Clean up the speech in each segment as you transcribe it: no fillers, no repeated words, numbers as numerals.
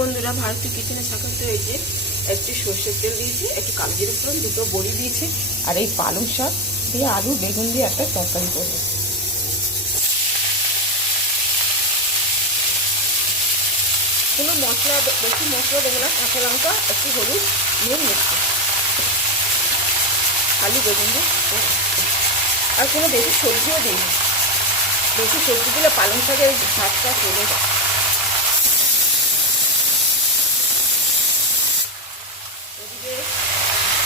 বন্ধুরা, ভারতীয় কিচেনে স্বাগত। হয়েছে একটু সর্ষের তেল দিয়েছি, একটু কালো জিরে ফোড়ন, দুটো বড়ি দিয়েছি, আর এই পালং শাক দিয়ে আলু বেগুন দিয়ে একটা তরকারি করবো। কোনো মশলা, বেশি মশলা দেবো না, কাঁচা লঙ্কা, একটু হলুদ, নুন, মিষ্টি, আলু বেগুন দিয়ে। আর কোনো বেশি সবজিও দিই না, বেশি সবজি দিলে পালং শাকের স্বাদটা চলে যায়। এদিকে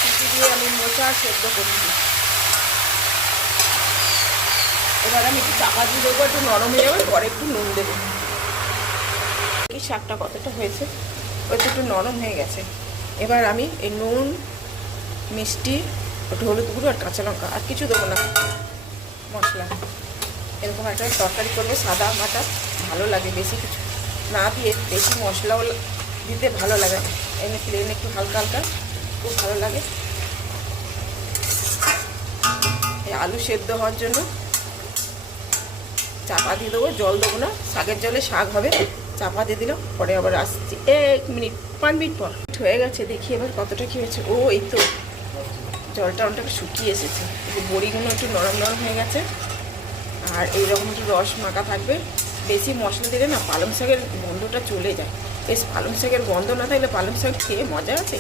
সিটি দিয়ে আমি মোচা সেদ্ধ করে দিই। এবার আমি একটু চাপা দিয়ে দেবো, একটু নরম হয়ে যাবে, পরে একটু নুন দেবো। এই শাকটা কতটা হয়েছে, ওইটা একটু নরম হয়ে গেছে। এবার আমি এই নুন, মিষ্টি, একটু হলুদ গুঁড়ো আর কাঁচা লঙ্কা, আর কিছু দেবো না মশলা। এরকম একটা তরকারি করবো, সাদা মাটা ভালো লাগে, বেশি কিছু না দিয়ে, বেশি মশলাও দিতে ভালো লাগে, এমনি প্লেন একটু হালকা হালকা খুব ভালো লাগে। এই আলু সেদ্ধ হওয়ার জন্য চাপা দিয়ে দেবো, জল দেবো না, শাকের জলে শাক হবে। চাপা দিয়ে দিলাম, পরে আবার আসছি 1 মিনিট 5 মিনিট পর। হয়ে গেছে, দেখি এবার কতটা কী হয়েছে। ও এই তো জলটা অনেকটা শুকিয়ে এসেছে, বড়িগুলো একটু নরম নরম হয়ে গেছে, আর এইরকম একটু রস মাখা থাকবে। বেশি মশলা দিলে না পালং শাকের গন্ধটা চলে যায়, বেশ পালং শাকের গন্ধ না থাকলে পালং শাক খেয়ে মজা আছে।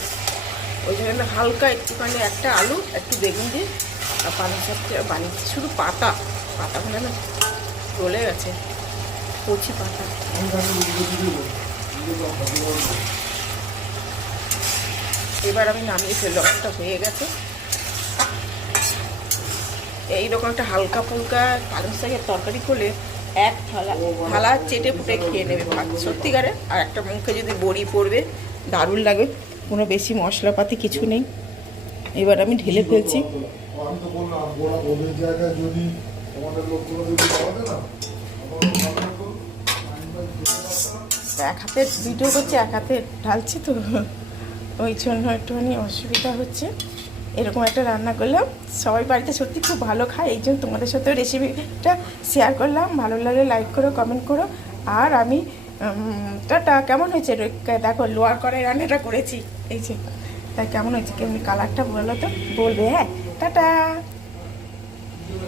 ওই জন্য হালকা একটুখানি একটা আলু, একটু বেগুন দিয়ে আর পালং শাকটা বানিয়েছি। শুধু পাতাগুলো না চলে গেছে, কচি পাতা। এবার আমি নামিয়ে ফেললাম, একটা হয়ে গেছে। এইরকম একটা হালকা ফুলকা পালং শাকের তরকারি করলে এক থালা চেটে ফুটে খেয়ে নেবে ভাত, সত্যিকারে। আর একটা মুখে যদি বড়ি পড়বে, দারুণ লাগে, কোনো বেশি মশলাপাতি কিছু নেই। এবার আমি ঢেলে ফেলছি। এক হাতে ভিডিও করছি, এক হাতে ঢালছি, তো ওই জন্য একটুখানি অসুবিধা হচ্ছে। এরকম একটা রান্না করলাম, সবাই বাড়িতে সত্যি খুব ভালো খায়, এই জন্য তোমাদের সাথেও রেসিপিটা শেয়ার করলাম। ভালো লাগলে লাইক করো, কমেন্ট করো। আর আমি টাটা। কেমন হয়েছে দেখো, লোয়ার কড়াই রান্নাটা করেছি, এই যে, তাই কেমন হয়েছে, কেমনি কালারটা বলো তো, বলবে। হ্যাঁ, টাটা।